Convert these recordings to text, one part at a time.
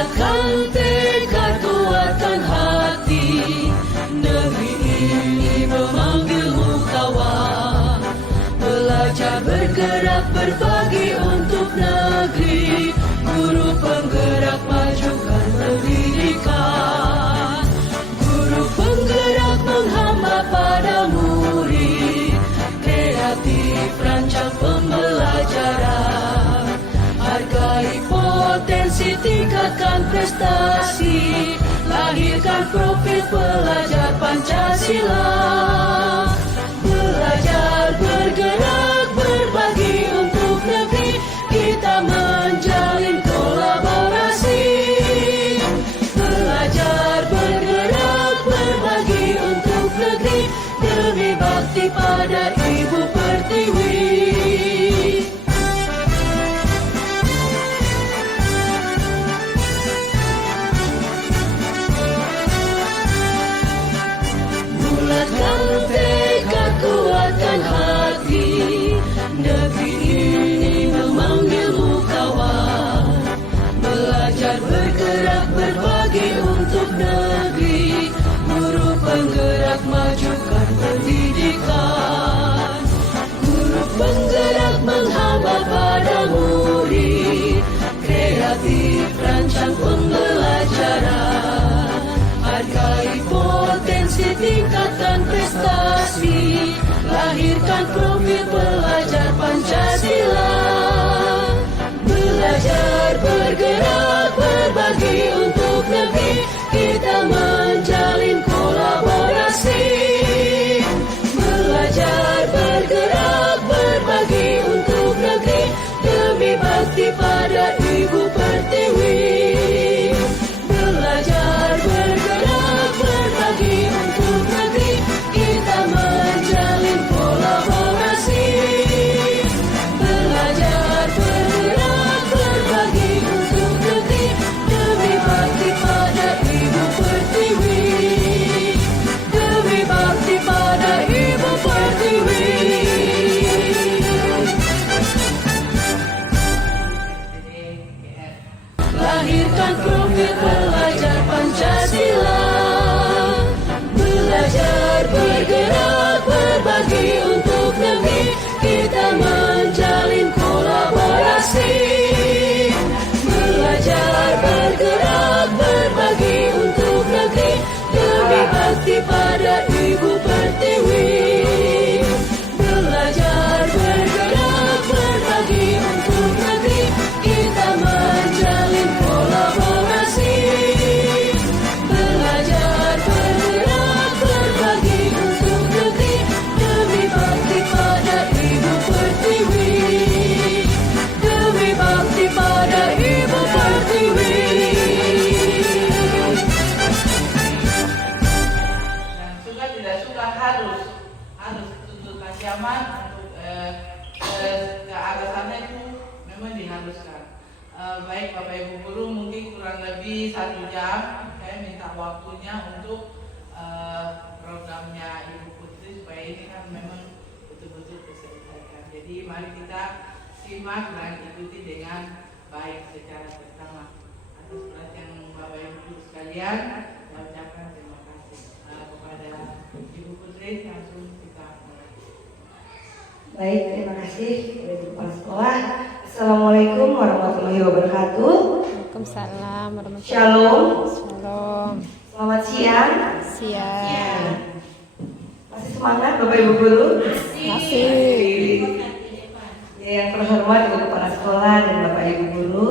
Bulatkan tekad, kuatkan hati, negeri ini memanggilmu kawan. Belajar, bergerak, berbagi untuk negeri, guru penggerak majukan pendidikan. Guru penggerak menghamba pada murid, kreatif rancang pembelajaran. Hargai potensi, tingkatkan prestasi, lahirkan profil pelajar Pancasila. Belajar, bergerak, berbagi untuk negeri, kita menjalin kolaborasi. Belajar, bergerak, berbagi untuk negeri, demi bakti pada Ibu Pertiwi. Bulatkan tekad, kuatkan hati, negeri ini memanggilmu kawan. Belajar, bergerak, berbagi untuk negeri, guru penggerak majukan pendidikan. Guru penggerak menghamba pada murid, kreatif rancang pembelajaran. Hargai potensi, tingkatkan prestasi, lahirkan profil pelajar Pancasila. Belajar, bergerak, berbagi untuk negeri, kita menjalin kolaborasi. Belajar, bergerak, berbagi untuk negeri, demi bakti pada Ibu Pertiwi. Belajar, bergerak, berbagi untuk negeri, kita menjalin kolaborasi. Belajar, bergerak, berbagi untuk negeri, demi bakti pada Ibu Pertiwi. Demi bakti pada Ibu Pertiwi. Lahirkan profil pelajar Pancasila. Belajar, bergerak, berbagi untuk negeri, kita menjalin kolaborasi. Belajar, bergerak, berbagi untuk negeri, demi bakti pada Ibu Pertiwi. Belajar, bergerak, berbagi untuk negeri, kita menjalin kolaborasi. Belajar, bergerak, berbagi untuk negeri, demi bakti pada Ibu Pertiwi. Demi bakti pada Ibu Pertiwi. Yang suka tidak suka harus tuntutan zaman untuk ke arah sana itu memang diharuskan. Baik Bapak Ibu Guru, mungkin kurang lebih 1 jam saya minta waktunya untuk programnya Ibu Putri, supaya ini kan memang betul-betul diselesaikan. Jadi mari kita simak dan ikuti dengan baik secara bersama. Atas perhatian Bapak Ibu Guru sekalian, saya ucapkan terima kasih kepada Ibu Putri. Langsung kita mulai. Baik, terima kasih Ibu Kepala Sekolah. Assalamualaikum warahmatullahi wabarakatuh. Waalaikumsalam warahmatullahi Shalom. Shalom. Selamat siang. Siang. Masih semangat Bapak Ibu Guru? Masih. Ya, yang terhormat Ibu Kepala Sekolah dan Bapak Ibu Guru,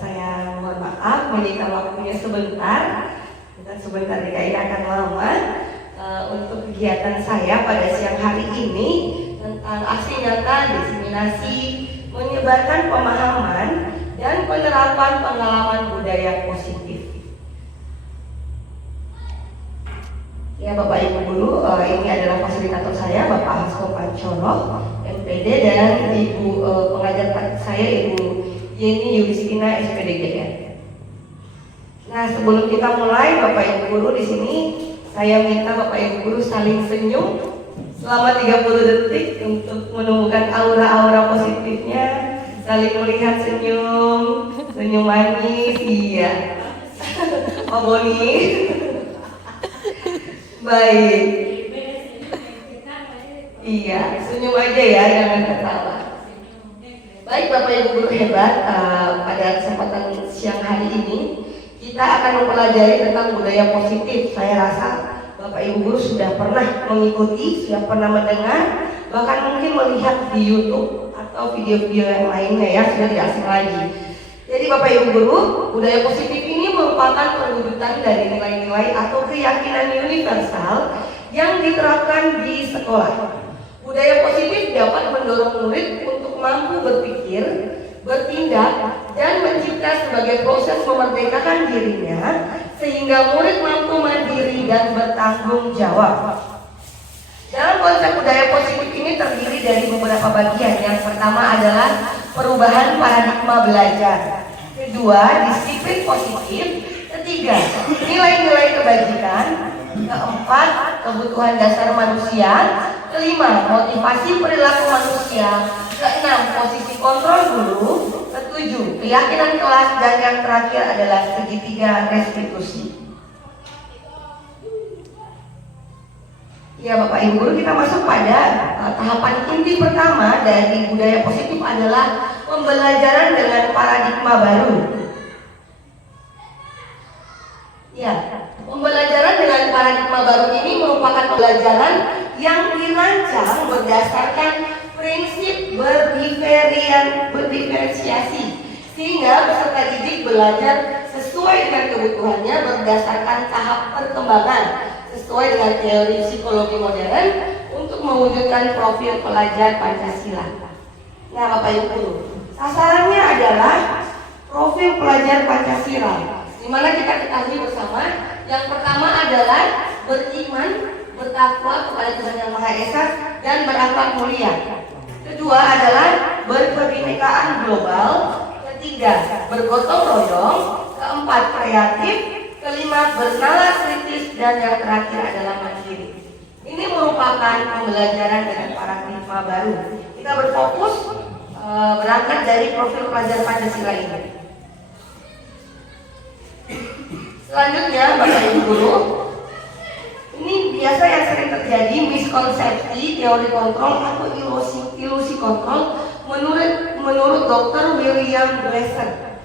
saya mohon maaf menyita waktunya sebentar. Bukan sebentar, ini akan lama. Untuk kegiatan saya pada siang hari ini tentang aksi nyata diseminasi menyebarkan pemahaman dan penerapan pengalaman budaya positif. Ya Bapak Ibu Guru, ini adalah fasilitator saya Bapak Hasko Pancoro, MPD, dan Ibu pengajar saya Ibu Yeni Yulistina, SPDGN. Nah, sebelum kita mulai Bapak Ibu Guru, di sini saya minta Bapak Ibu Guru saling senyum selama 30 detik untuk menemukan aura-aura positifnya. Saling melihat senyum, Senyum manis, iya. Pak Boni. Baik. Iya, senyum aja ya, jangan ketawa. Baik Bapak Ibu guru hebat, pada kesempatan siang hari ini kita akan mempelajari tentang budaya positif. Saya rasa Bapak Ibu guru sudah pernah mengikuti, sudah pernah mendengar, bahkan mungkin melihat di YouTube atau video-video yang lainnya ya, sudah tidak asing lagi. Jadi Bapak Ibu guru, budaya positif ini merupakan perwujudan dari nilai-nilai atau keyakinan universal yang diterapkan di sekolah. Budaya positif dapat mendorong murid untuk mampu berpikir, bertindak, dan mencipta sebagai proses memerdekakan dirinya sehingga murid mampu mandiri dan bertanggung jawab. Dalam konsep budaya positif ini terdiri dari beberapa bagian. Yang pertama adalah perubahan paradigma belajar. Kedua, disiplin positif. Ketiga, nilai-nilai kebajikan. Keempat, kebutuhan dasar manusia. Kelima, motivasi perilaku manusia. Keenam, posisi kontrol guru. Ketujuh, keyakinan kelas. Dan yang terakhir adalah segitiga restitusi. Ya Bapak Ibu guru, kita masuk pada tahapan inti pertama dari budaya positif adalah pembelajaran dengan paradigma baru. Ya, pembelajaran dengan paradigma baru ini merupakan pembelajaran yang dirancang berdasarkan prinsip berdiferensiasi, sehingga peserta didik belajar sesuai dengan kebutuhannya berdasarkan tahap perkembangan, sesuai dengan teori psikologi modern untuk mewujudkan profil pelajar Pancasila. Nah Bapak Ibu guru, sasarannya adalah profil pelajar Pancasila, di mana kita ketahui bersama yang pertama adalah beriman, bertakwa kepada Tuhan Yang Maha Esa dan berakhlak mulia. Kedua adalah berkebinekaan global. Ketiga, bergotong royong. Keempat, kreatif. Kelima, bernalar kritis. Dan yang terakhir adalah mandiri. Ini merupakan pembelajaran dengan paradigma baru. Kita berfokus berangkat dari profil pelajar Pancasila ini. Selanjutnya Bapak Ibu guru, ini biasa yang sering terjadi miskonsepsi teori kontrol atau ilusi kontrol menurut Dr. William Glasser.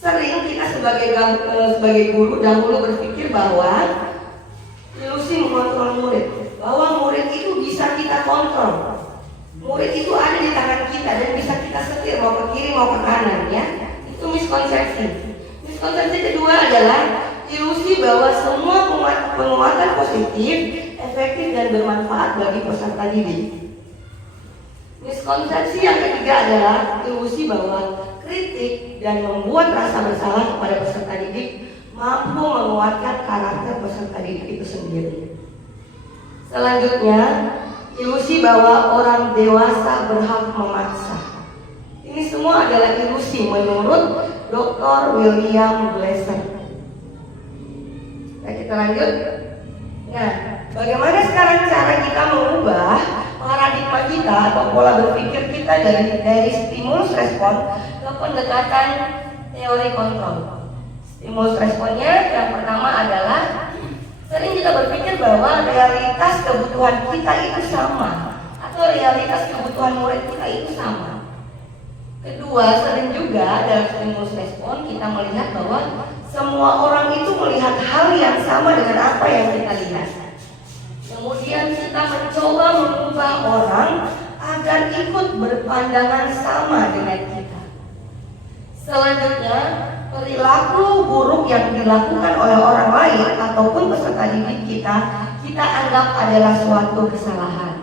Sering kita sebagai guru dahulu berpikir bahwa ilusi mengontrol murid, bahwa murid itu bisa kita kontrol. Murid itu ada di tangan kita dan bisa kita setir mau ke kiri mau ke kanan ya. Itu miskonsepsi. Miskonsepsi kedua adalah ilusi bahwa semua penguatan positif, efektif dan bermanfaat bagi peserta didik. Miskonsepsi yang ketiga adalah ilusi bahwa kritik dan membuat rasa bersalah kepada peserta didik mampu menguatkan karakter peserta didik itu sendiri. Selanjutnya, ilusi bahwa orang dewasa berhak memaksa. Ini semua adalah ilusi menurut Dr. William Glasser. Nah, kita lanjut. Nah, bagaimana sekarang cara kita mengubah paradigma kita atau pola berpikir kita dari stimulus respon ke pendekatan teori kontrol? Stimulus responnya yang pertama adalah sering kita berpikir bahwa realitas kebutuhan kita itu sama atau realitas kebutuhan murid kita itu sama. Kedua, sering juga dalam stimulus respon kita melihat bahwa semua orang itu melihat hal yang sama dengan apa yang kita lihat. Kemudian kita mencoba mengubah orang agar ikut berpandangan sama dengan kita. Selanjutnya, perilaku buruk yang dilakukan oleh orang lain ataupun peserta didik kita anggap adalah suatu kesalahan.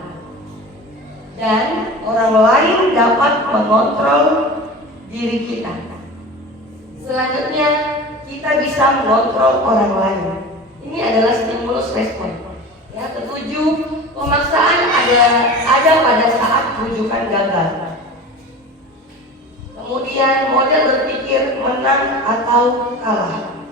Dan orang lain dapat mengontrol diri kita. Selanjutnya, kita bisa mengontrol orang lain. Ini adalah stimulus respon. Ya, ketujuh, pemaksaan ada pada saat rujukan gagal. Kemudian model berpikir menang atau kalah.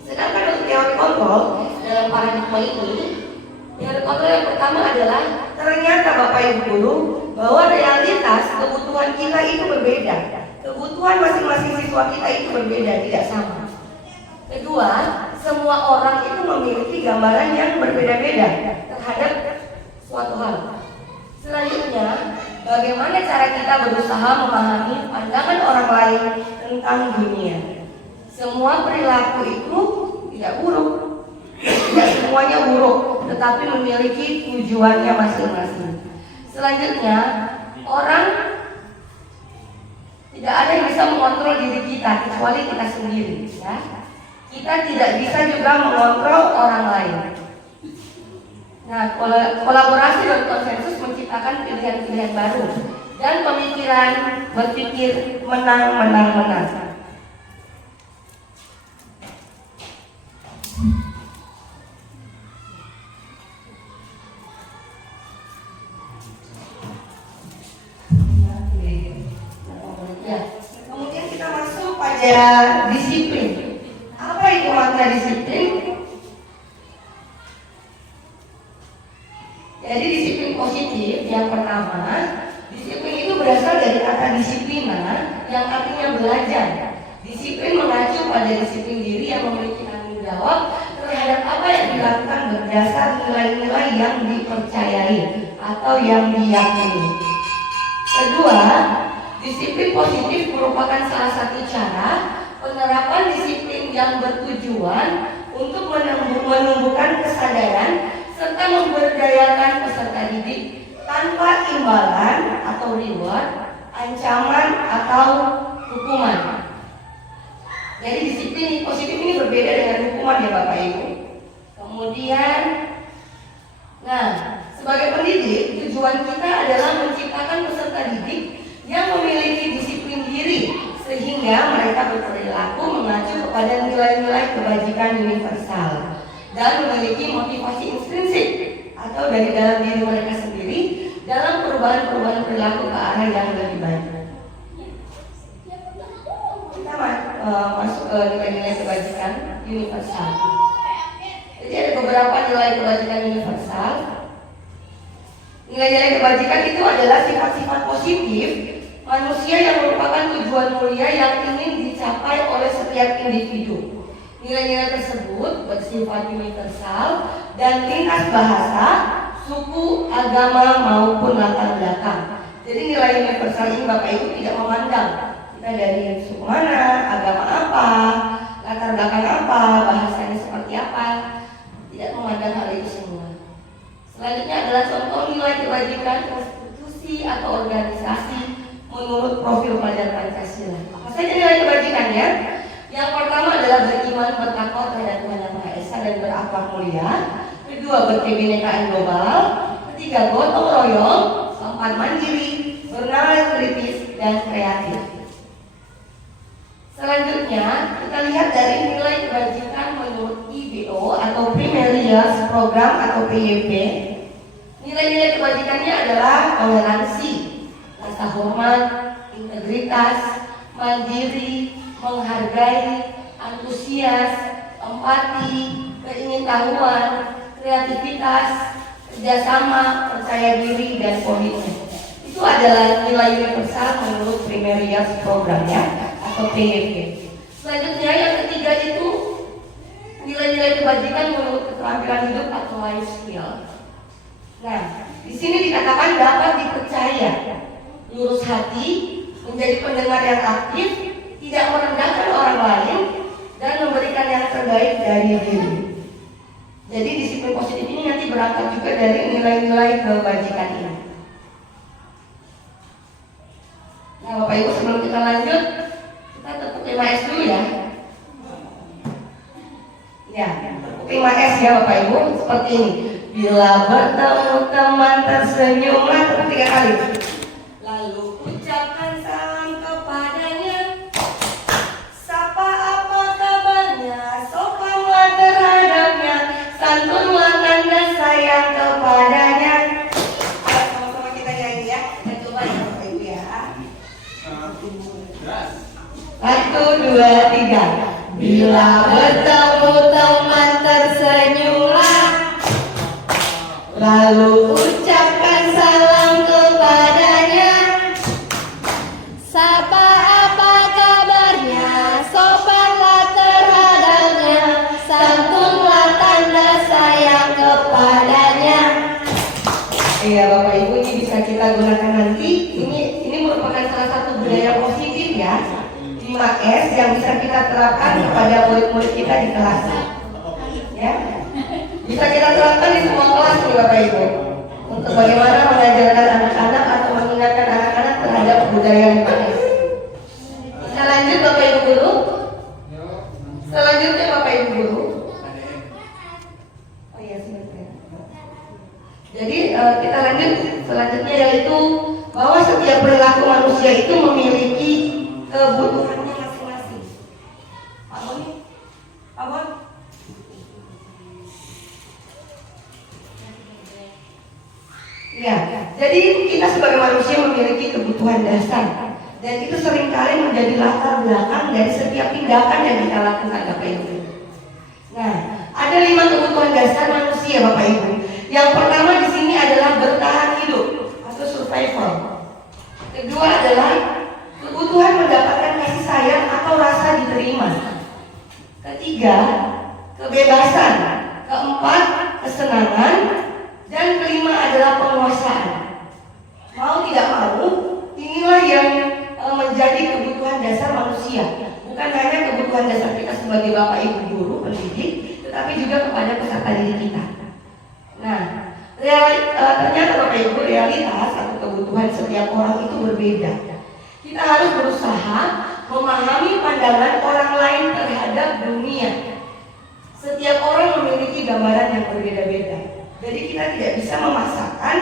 Sedangkan untuk teori kontrol dalam paradigma ini, teori kontrol yang pertama adalah ternyata Bapak Ibu guru bahwa realitas kebutuhan kita itu berbeda. kebutuhan masing-masing siswa kita itu berbeda, tidak sama. Kedua, semua orang itu memiliki gambaran yang berbeda-beda terhadap suatu hal. Selanjutnya, bagaimana cara kita berusaha memahami pandangan orang lain tentang dunia. Semua perilaku itu tidak buruk, tidak semuanya buruk, tetapi memiliki tujuannya masing-masing. Selanjutnya, orang tidak ada yang bisa mengontrol diri kita kecuali kita sendiri, ya. Kita tidak bisa juga mengontrol orang lain. Nah, kolaborasi dan konsensus menciptakan pilihan-pilihan baru dan pemikiran berpikir menang. Kemudian kita masuk pada disiplin. Apa itu makna disiplin? Jadi disiplin positif yang pertama, disiplin itu berasal dari kata disiplina yang artinya belajar. Disiplin mengacu pada disiplin diri yang memiliki tanggung jawab terhadap apa yang dilakukan berdasar nilai-nilai yang dipercayai atau yang diyakini. Kedua, disiplin positif merupakan salah satu cara penerapan disiplin yang bertujuan untuk menumbuhkan kesadaran serta memberdayakan peserta didik tanpa imbalan atau reward, ancaman atau hukuman. Jadi disiplin positif ini berbeda dengan hukuman ya Bapak Ibu. Kemudian, sebagai pendidik, tujuan kita adalah menciptakan peserta didik yang memiliki disiplin diri sehingga mereka berperilaku mengacu kepada nilai-nilai kebajikan universal dan memiliki motivasi intrinsik atau dari dalam diri mereka sendiri dalam perubahan-perubahan perilaku ke arah yang lebih baik. Kita masuk ke nilai-nilai kebajikan universal. Jadi ada beberapa nilai kebajikan universal. Nilai-nilai kebajikan itu adalah sifat-sifat positif manusia yang merupakan tujuan mulia yang ingin dicapai oleh setiap individu. Nilai-nilai tersebut bersifat universal dan lintas bahasa, suku, agama maupun latar belakang. Jadi nilai universal ini Bapak Ibu tidak memandang kita dari suku mana, agama apa, latar belakang apa, bahasanya seperti apa, tidak memandang hal itu semua. Selanjutnya adalah contoh nilai kebajikan institusi atau organisasi menurut profil pelajar Pancasila. Apa saja nilai kebajikannya? Yang pertama adalah beriman bertakwa terhadap Tuhan Yang Maha Esa dan berakhlak mulia. Kedua, berkebinekaan global. Ketiga, gotong royong. Keempat, mandiri, bernalar kritis dan kreatif. Selanjutnya, kita lihat dari nilai kebajikan menurut IBO atau Primary Years Program atau PYP. Nilai-nilai kebajikannya adalah toleransi, rasa hormat, integritas, mandiri, menghargai, antusias, empati, keingintahuan, kreativitas, kerjasama, percaya diri, dan komitmen. Itu adalah nilai universal menurut Primary Years Program ya, atau PYP. Selanjutnya yang ketiga itu nilai-nilai kebajikan menurut keterampilan hidup atau life skill. Nah, di sini dikatakan dapat dipercaya, lurus hati, menjadi pendengar yang aktif, tidak merendahkan orang lain, dan memberikan yang terbaik dari diri. Jadi disiplin positif ini nanti berangkat juga dari nilai-nilai kebajikan ini. Nah Bapak Ibu, sebelum kita lanjut, kita tepuk 5S dulu ya. Ya, tepuk 5S ya Bapak Ibu, seperti ini. Bila bertemu teman tersenyumlah, tepuk 3 kali. Lalu ucapkan salam kepadanya, sapa apa kabarnya, sopanlah terhadapnya, santunlah tanda sayang kepadanya. Ayo sama-sama kita nyanyi ya, kita coba ya Bapak Ibu ya. 1, 2, 3. Bila bertemu teman tersenyumlah, lalu ucapkan salam kepadanya, Sapa apa kita gunakan nanti ini merupakan salah satu budaya positif ya, 5S yang bisa kita terapkan kepada murid-murid kita di kelas ya. Bisa kita terapkan di semua kelas nih Bapak Ibu, untuk bagaimana mengajarkan anak-anak atau mengingatkan anak-anak terhadap budaya 5S. Kita lanjut Bapak Ibu Guru. Selanjutnya Bapak Ibu Guru. Oh iya sebentar. Jadi kita lanjut selanjutnya, yaitu bahwa setiap perilaku manusia itu memiliki kebutuhannya masing-masing. Apa? Ya, jadi kita sebagai manusia memiliki kebutuhan dasar, dan itu seringkali menjadi latar belakang dari setiap tindakan yang kita lakukan Bapak Ibu. Nah, ada 5 kebutuhan dasar manusia Bapak Ibu. Yang pertama di sini adalah bertahan hidup atau survival. Kedua adalah kebutuhan mendapatkan kasih sayang atau rasa diterima. Ketiga, kebebasan. Keempat, kesenangan. Dan kelima adalah penguasaan. Mau tidak mau, inilah yang menjadi kebutuhan dasar manusia. Bukan hanya kebutuhan dasar kita sebagai Bapak Ibu guru pendidik, tetapi juga kepada peserta didik kita. Nah, ternyata Bapak Ibu, realitas atau kebutuhan setiap orang itu berbeda. Kita harus berusaha memahami pandangan orang lain terhadap dunia. Setiap orang memiliki gambaran yang berbeda-beda. Jadi kita tidak bisa memaksakan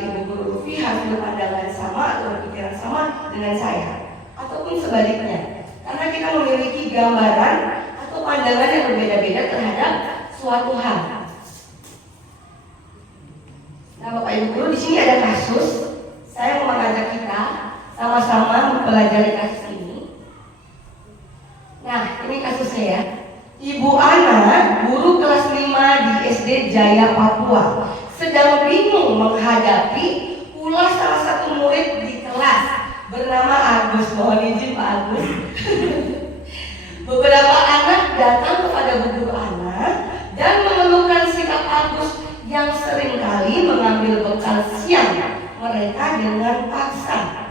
Ibu Guru Lufi harus berpandangan sama atau berpikiran sama dengan saya, ataupun sebaliknya. Karena kita memiliki gambaran atau pandangan yang berbeda-beda terhadap suatu hal. Nah, Bapak Ibu Guru, di sini ada kasus. Saya mau mengajak kita sama-sama mempelajari kasus ini. Nah, ini kasusnya ya. Ibu Ana, guru kelas 5 di SD Jaya Papua, sedang bingung menghadapi ulah salah satu murid di kelas bernama Agus. Mohon izin Pak Agus. Beberapa anak datang kepada Bu Guru Ana dan mengeluhkan sikap Agus yang seringkali mengambil bekal siang mereka dengan paksa.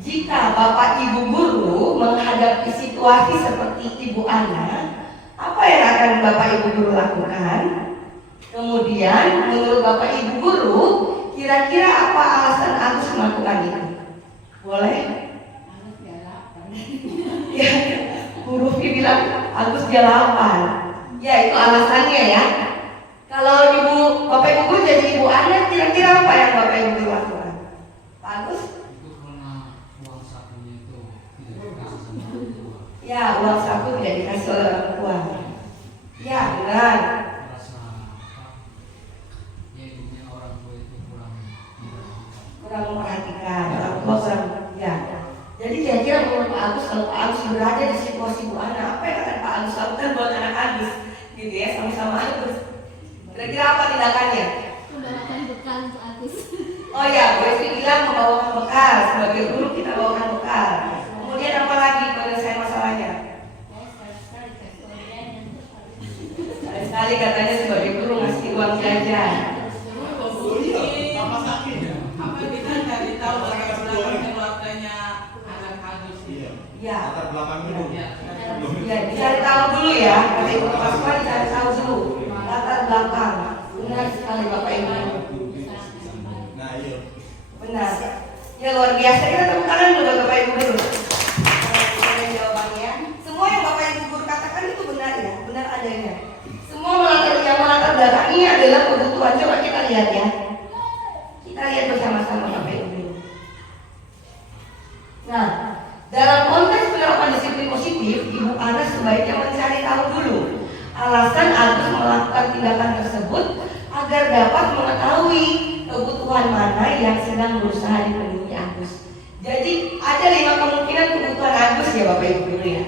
Jika Bapak Ibu Guru menghadapi situasi seperti Ibu Ana, apa yang akan Bapak Ibu Guru lakukan? Kemudian menurut Bapak Ibu Guru, kira-kira apa alasan Agus melakukan itu? Boleh? Ya, Guru bilang Agus jalapan. Ya, itu alasannya ya. Kalau Bapak Ibu Guru jadi Ibu Ana, kira-kira apa yang Bapak Ibu Guru lakukan? Pak Agus? Itu karena uang sakunya itu tidak dikasih sama orang tua. Ya, uang saku tidak dikasih oleh orang tua. Ya, benar. Merasa ya ibunya orang tua itu kurang Memperhatikan orang tua kurang ya. Jadi kira-kira menurut Pak Agus, kalau Pak Agus berada di situasi Bu Ana, apa yang akan Pak Agus lakukan buat anak Agus? Gitu ya, sama-sama Agus. Kira-kira apa tindakannya? Membawakan bekal untuk Agus. Oh ya, Bu Esti bilang membawakan bekal. Sebagai guru kita bawakan bekal. Kemudian apa lagi penyelesaian masalahnya? Sekali katanya sebagai guru ngasih uang jajan. Apa kita cari tahu latar belakang keluarganya anak Agus ini? Ya. Latar belakang dulu. Ya, dicari tahu dulu ya. Kalau Ibu Paswa dicari tahu dulu latar belakang. Benar sekali Bapak Ibu. Nah, iya. Benar. Ya luar biasa, kita tepuk tangan dulu Bapak Ibu guru. Jawabannya, semua yang Bapak Ibu guru katakan itu benar ya, benar adanya. Semua melatar belakangi adalah kebutuhan. Coba kita lihat ya. Kita lihat bersama-sama Bapak Ibu guru. Nah, dalam konteks penerapan disiplin positif, Ibu Ana sebaiknya mencari tahu dulu alasan Agus melakukan tindakan tersebut agar dapat mengetahui kebutuhan mana yang sedang berusaha dipenuhi Agus. Jadi ada 5 kemungkinan kebutuhan Agus ya Bapak Ibu guru ya.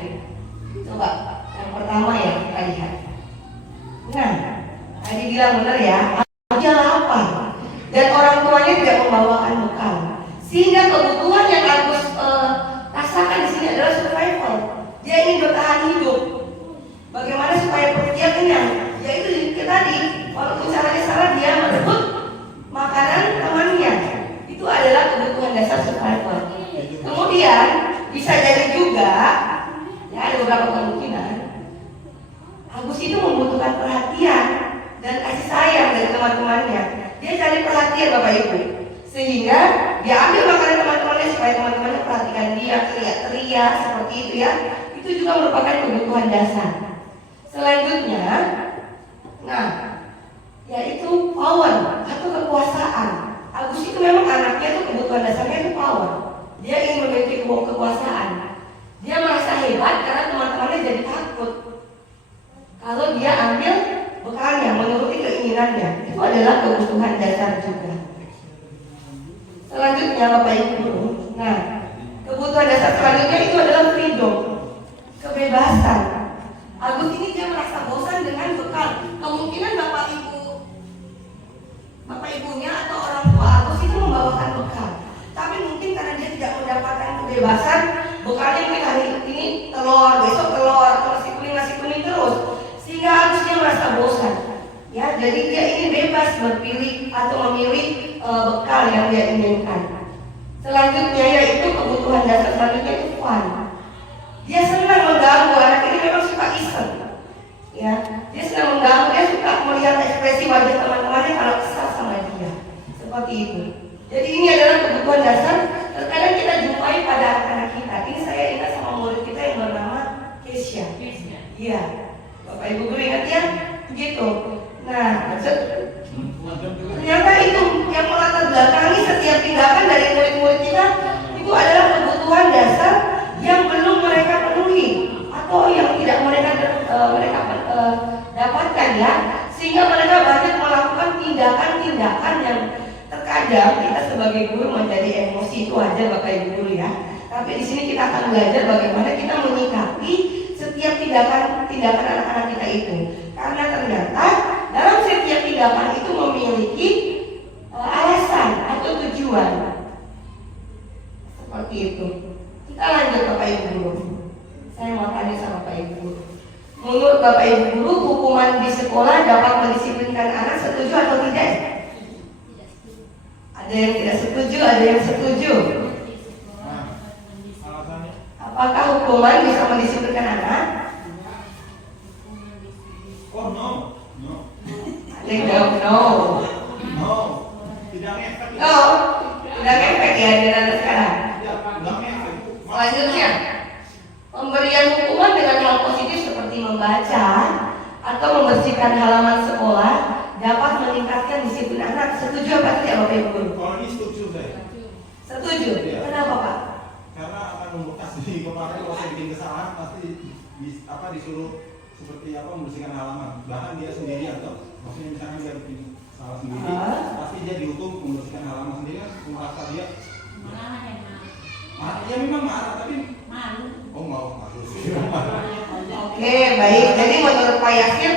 Coba yang pertama ya kita lihat. Nah, tadi bilang benar ya, dia lapar dan orang tuanya tidak membawakan bekal, sehingga kebutuhan yang Agus rasakan di sini adalah survival. Dia ingin bertahan hidup. Bagaimana supaya perut dia kenyang? Yaitu tadi, walaupun caranya salah, dia merebut makanan temannya. Ya, ada beberapa kemungkinan. Agus itu membutuhkan perhatian dan kasih sayang dari teman-temannya. Dia cari perhatian Bapak Ibu, sehingga dia ambil makanan teman-temannya supaya teman-temannya perhatikan dia, teriak-teriak seperti itu ya. Itu juga merupakan kebutuhan dasar. Selanjutnya, nah, yaitu power atau kekuasaan. Agus itu memang anaknya itu kebutuhan dasarnya itu power. Dia ingin memiliki kekuasaan. Dia merasa hebat karena teman-temannya jadi takut kalau dia ambil bekalnya, menuruti keinginannya. Itu adalah kebutuhan dasar juga. Selanjutnya Bapak Ibu, nah, kebutuhan dasar selanjutnya itu adalah freedom, kebebasan. Agus ini dia merasa bosan dengan bekal. Kemungkinan bapak ibunya atau orang tua Agus itu membawakan bekal, tapi mungkin karena dia tidak mendapatkan kebebasan, bekalnya mungkin hari ini telur, besok telur, atau nasi kuning terus, sehingga Agus dia merasa bosan. Ya, jadi dia ingin bebas berpilih atau memilih bekal yang dia inginkan. Selanjutnya yaitu kebutuhan dasar selanjutnya itu fun. Dia senang mengganggu, anak ini memang suka iseng. Ya, dia senang mengganggu, dia suka melihat ekspresi wajah teman-temannya kalau kesal sama dia. Seperti itu. Jadi ini adalah kebutuhan dasar. Terkadang kita jumpai pada anak-anak kita. Ini saya ingat sama murid kita yang bernama Keisha. Iya, Bapak Ibu guru ingat ya? Begitu. Nah, ternyata itu yang melatar belakangi setiap tindakan dari murid-murid kita itu adalah kebutuhan dasar yang belum mereka penuhi atau yang tidak mereka dapatkan ya, sehingga mereka banyak melakukan tindakan-tindakan yang terkadang kita sebagai guru menjadi emosi. Itu aja Bapak Ibu guru ya. Tapi di sini kita akan belajar bagaimana kita menyikapi setiap tindakan anak-anak kita itu, karena ternyata dalam setiap tindakan itu memiliki alasan atau tujuan. Seperti itu. Kita lanjut Bapak Ibu guru. Saya mau tanya sama Bapak Ibu guru. Menurut Bapak Ibu guru, hukuman di sekolah dapat mendisiplinkan anak, setuju atau tidak? Ada yang tidak setuju, ada yang setuju. Apakah hukuman bisa mendisiplinkan anak? Oh no, no, Ada yang jawab no. no, tidak ngefek. No, tidak ngefek ya di anak sekarang. Tidak ngefek. Selanjutnya, pemberian hukuman dengan hal positif seperti membaca atau membersihkan halaman sekolah dapat meningkatkan disiplin anak. Setuju apa tidak Bapak Ibu guru? Kalau ini setuju saya. Setuju. Kenapa Pak? Karena akan membekas di kepala kalau saya bikin kesalahan pasti disuruh seperti membersihkan halaman. Bahkan dia sendiri atau maksudnya misalnya dia bikin salah sendiri, pasti dia dihukum membersihkan halaman sendiri kan, merasa dia marah. Ya memang marah tapi malu. Oh malu. Oke, baik. Jadi menurut Pak Yasin,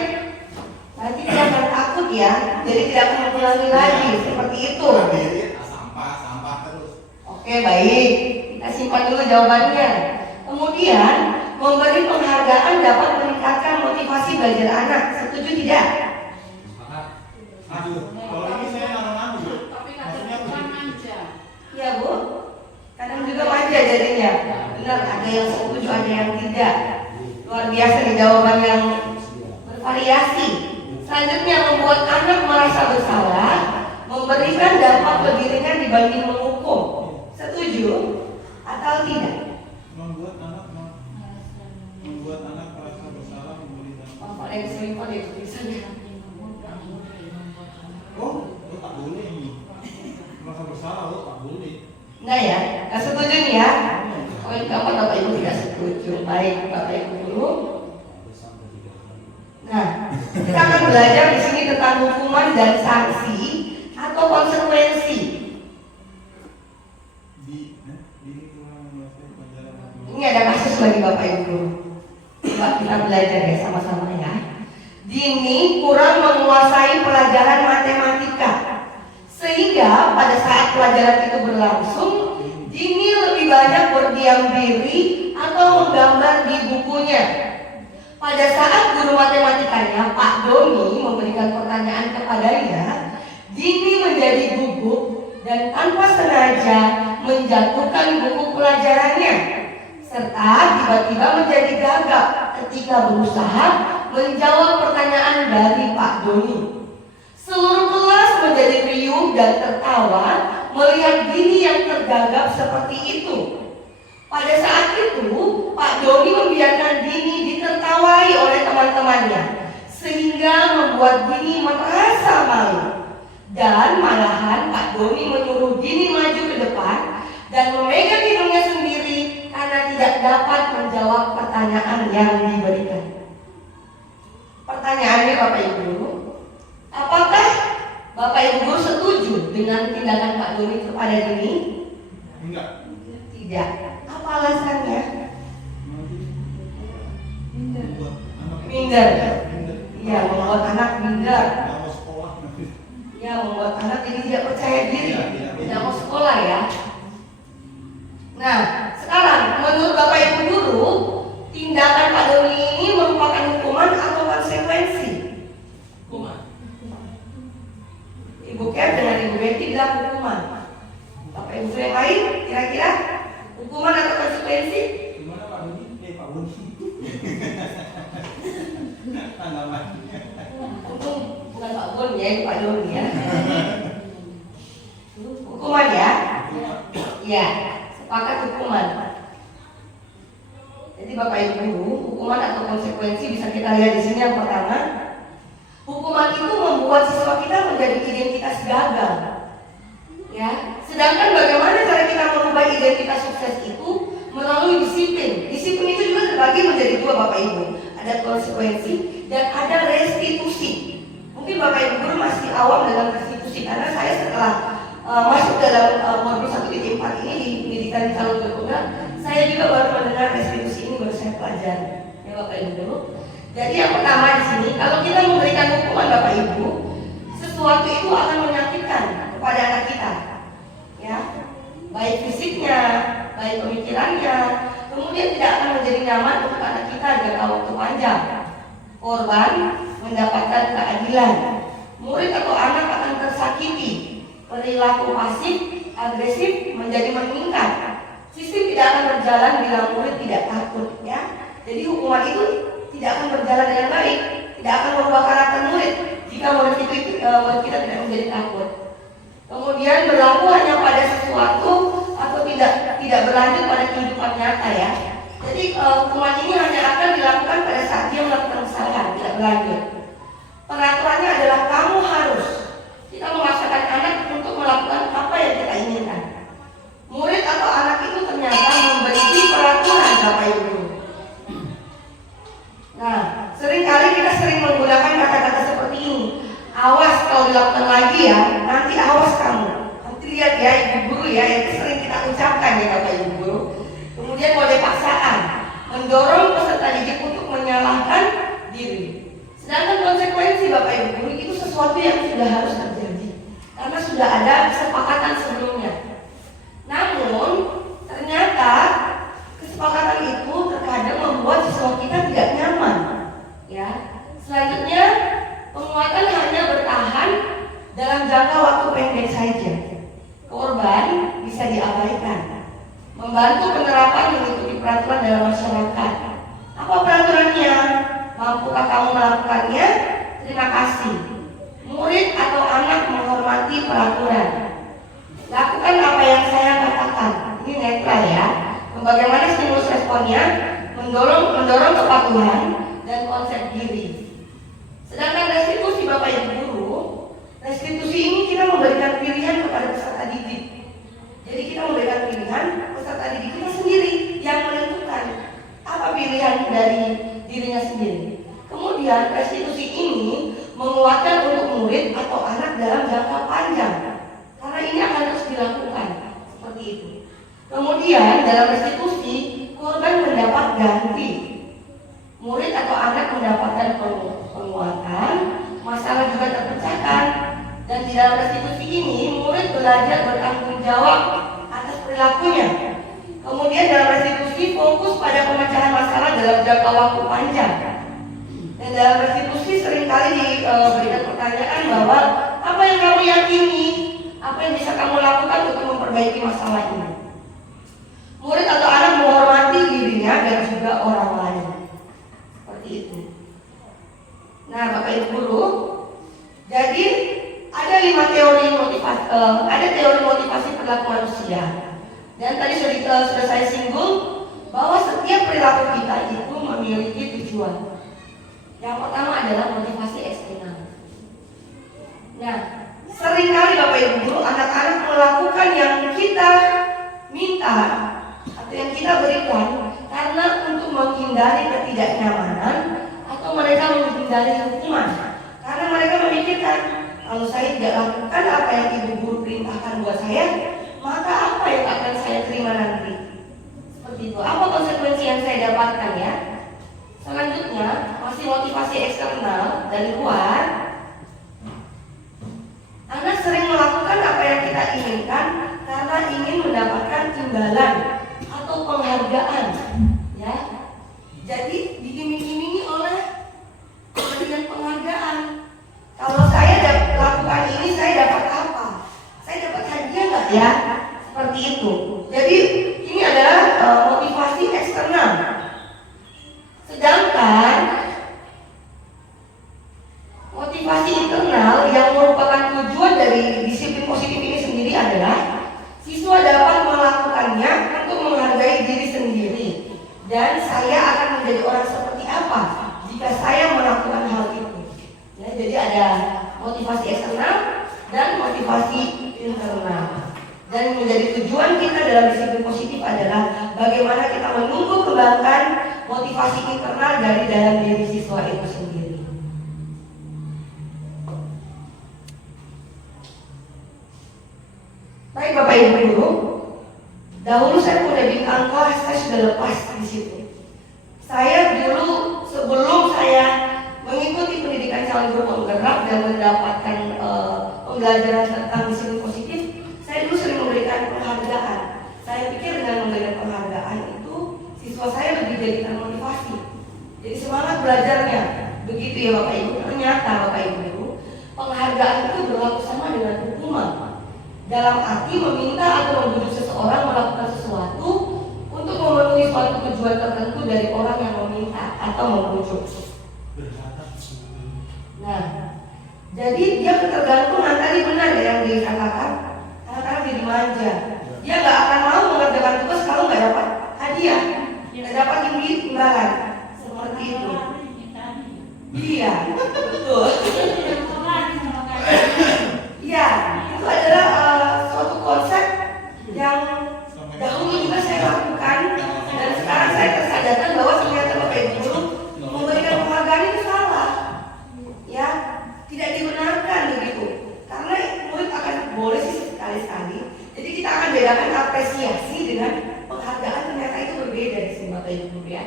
nanti tidak akan takut ya. Jadi tidak akan mengulangi lagi seperti itu. Sampah terus. Oke, baik. Kita simpan dulu jawabannya. Kemudian, memberi penghargaan dapat meningkatkan motivasi belajar anak. Setuju tidak? Aduh, kalau ini saya nano-nano. Maksudnya manja. Iya Bu. Kadang juga manja jadinya. Benar, ada yang setuju, ada yang tidak. Luar biasa di jawaban yang bervariasi. Selanjutnya, membuat anak merasa bersalah, memberikan dampak lebih ringan dibanding menghukum. Setuju atau tidak? membuat anak merasa bersalah memberi dampak. Ada yang selingkuh di tulisannya. Oh, tak boleh ini. Merasa bersalah, tak boleh. Enggak ya? Nggak setuju nih ya? Oh, kenapa Bapak Ibu tidak setuju? Baik, Bapak Ibu dulu. Nah, kita akan belajar di sini tentang hukuman dan sanksi atau konsekuensi. Ini ada kasus lagi Bapak Ibu. Coba kita belajar ya sama-sama ya. Dini kurang menguasai pelajaran matematika, sehingga pada saat pelajaran itu berlangsung, Dini lebih banyak berdiam diri atau menggambar di bukunya. Pada saat guru matematikanya Pak Doni memberikan pertanyaan kepadanya, Dini menjadi gugup dan tanpa sengaja menjatuhkan buku pelajarannya, serta tiba-tiba menjadi gagap ketika berusaha menjawab pertanyaan dari Pak Doni. Seluruh kelas menjadi riuh dan tertawa melihat Dini yang tergagap seperti itu. Pada saat itu, Pak Doni membiarkan Dini ditertawai oleh teman-temannya, sehingga membuat Dini merasa malu. Dan malahan Pak Doni menyuruh Dini maju ke depan dan memegang hidungnya sendiri karena tidak dapat menjawab pertanyaan yang diberikan. Pertanyaannya Bapak Ibu Guru, apakah Bapak Ibu Guru setuju dengan tindakan Pak Doni kepada Dini? Enggak. Tidak. Apa alasannya? Minder. Iya, membuat anak minder. Nggak mau sekolah. Ya, membuat anak jadi tidak percaya diri, Iya. tidak mau sekolah ya. Nah, sekarang menurut Bapak Ibu Guru, tindakan Pak Doni ini merupakan hukuman atau konsekuensi? Hukuman. Ibu Ker dengan Ibu Betty bilang hukuman. Bapak Ibu yang lain kira-kira hukuman atau konsekuensi? Gimana Pak Doni? Pak Doni. Tanggapan. Untung bukan Pak Gon ya, itu Pak Doni ya. Hukuman ya? Iya, sepakat hukuman. Jadi Bapak Ibu Guru, hukuman atau konsekuensi bisa kita lihat di sini. Yang pertama, hukuman itu membuat siswa kita menjadi identitas gagal. Ya, sedangkan bagaimana cara kita merubah identitas sukses itu melalui disiplin. Disiplin itu juga terbagi menjadi dua Bapak Ibu. Ada konsekuensi dan ada restitusi. Mungkin Bapak Ibu Guru masih awam dalam restitusi karena saya setelah masuk dalam modul 1.4 ini di pendidikan calon berguna, saya juga baru mendengar restitusi ini, baru saya pelajari ya Bapak Ibu Guru. Jadi yang pertama di sini, kalau kita memberikan hukuman Bapak Ibu, sesuatu itu akan menyakitkan kepada anak kita, ya, baik fisiknya, baik pemikirannya, kemudian tidak akan menjadi nyaman untuk anak kita jangka waktu panjang. Korban mendapatkan keadilan, murid atau anak akan tersakiti, perilaku pasif, agresif menjadi meningkat. Sistem tidak akan berjalan bila murid tidak takut, ya. Jadi hukuman itu tidak akan berjalan dengan baik, tidak akan merubah karakter murid jika murid kita tidak menjadi takut. Kemudian berlaku hanya pada sesuatu atau tidak berlanjut pada kehidupan nyata, ya. Jadi hukuman ini hanya akan dilakukan pada saat dia melakukan kesalahan, tidak berlanjut. Peraturannya adalah kamu harus. Kita memaksakan anak untuk melakukan apa yang kita inginkan. Murid atau anak itu ternyata memiliki peraturan Bapak Ibu. Nah, seringkali kita menggunakan kata-kata seperti ini. Awas kalau dilakukan lagi ya, nanti awas kamu. Nanti lihat ya Ibu Guru ya, itu sering kita ucapkan ya Bapak Ibu Guru. Kemudian mode paksaan, mendorong peserta didik untuk menyalahkan diri. Sedangkan konsekuensi Bapak Ibu Guru itu sesuatu yang sudah harus terjadi karena sudah ada kesepakatan sebelumnya. Namun ternyata kesepakatan itu terkadang membuat siswa kita tidak nyaman. Ya, selanjutnya penguatan hanya bertahan dalam jangka waktu pendek saja. Korban bisa diabaikan. Membantu penerapan mengikuti peraturan dalam masyarakat. Apa peraturannya? Mampukah kamu melakukannya? Terima kasih. Murid atau anak menghormati peraturan. Lakukan apa yang saya katakan. Ini netral ya. Bagaimana stimulus responnya? Mendorong kepatuhan dan konsep diri. Sedangkan restitusi Bapak Ibu Guru, restitusi ini kita memberikan pilihan kepada peserta didik. Jadi kita memberikan pilihan, peserta didik kita sendiri yang menentukan apa pilihan dari dirinya sendiri. Kemudian restitusi ini menguatkan untuk murid atau anak dalam jangka panjang, karena ini akan terus dilakukan seperti itu. Kemudian dalam restitusi korban mendapat ganti, murid atau anak mendapatkan penguatan, masalah juga terpecahkan. Dan di dalam restitusi ini murid belajar bertanggung jawab atas perilakunya. Kemudian dalam restitusi fokus pada pemecahan masalah dalam jangka waktu panjang. Dan dalam restitusi seringkali diberikan pertanyaan bahwa apa yang kamu yakini, apa yang bisa kamu lakukan untuk memperbaiki masalah ini. Murid atau anak menghormati diri dirinya dan juga orang lain. Seperti itu. Nah, Bapak Ibu Guru, jadi ada 5 teori motivasi, ada teori motivasi perilaku manusia. Dan tadi sudah saya singgung bahwa setiap perilaku kita itu memiliki tujuan. Yang pertama adalah motivasi eksternal. Nah, seringkali Bapak Ibu Guru, anak-anak melakukan yang kita minta atau yang kita berikan karena untuk menghindari ketidaknyamanan atau mereka menghindari hukuman. Karena mereka memikirkan, kalau saya tidak lakukan apa yang ibu guru perintahkan buat saya, maka apa yang akan saya terima nanti? Seperti itu. Apa konsekuensi yang saya dapatkan ya? Selanjutnya, masih motivasi eksternal dari luar. Anak sering melakukan apa yang kita inginkan karena ingin mendapatkan imbalan atau penghargaan, ya. Jadi diiming-imingi oleh pemberian penghargaan. Kalau saya lakukan ini, saya dapat apa? Saya dapat hadiah nggak ya? Seperti itu. Jadi ini adalah motivasi eksternal. Sedangkan motivasi internal yang merupakan tujuan dari disiplin positif ini sendiri adalah siswa dapat melakukannya untuk menghargai diri sendiri. Dan saya akan menjadi orang seperti apa jika saya melakukan hal itu. Ya, jadi ada motivasi eksternal dan motivasi internal. Dan menjadi tujuan kita dalam disiplin positif adalah bagaimana kita menumbuh kembangkan motivasi internal dari dalam diri siswa itu sendiri. Baik Bapak Ibu Guru, dahulu saya punya bintang kelas, saya sudah lepas di situ. Saya dulu sebelum saya mengikuti pendidikan calon guru penggerak dan mendapatkan pembelajaran tentang disiplin positif, saya dulu sering memberikan penghargaan. Saya pikir dengan memberikan penghargaan itu siswa saya lebih jadi termotivasi, jadi semangat belajarnya. Begitu ya Bapak Ibu. Ternyata Bapak Ibu, penghargaan itu berlaku sama dengan hukuman. Dalam arti meminta atau membujuk seseorang melakukan sesuatu untuk memenuhi suatu tujuan tertentu dari orang yang meminta atau membujuk. Nah, jadi dia ketergantungan. Tadi benar ya yang dikatakan, anak-anak jadi manja. Dia nggak akan mau mengerjakan tugas kalau nggak dapat hadiah, nggak dapat imbalan. Seperti itu. Iya, betul. Iya, itu adalah suatu konsep yang dahulu juga saya lakukan dan sekarang saya tersadarkan bahwa ternyata Bapak Ibu Guru memberikan penghargaan itu salah, ya, tidak dibenarkan begitu. Karena murid akan boleh sih sekali-sekali. Jadi kita akan bedakan apresiasi dengan penghargaan. Ternyata itu berbeda di sini Bapak Ibu Guru ya.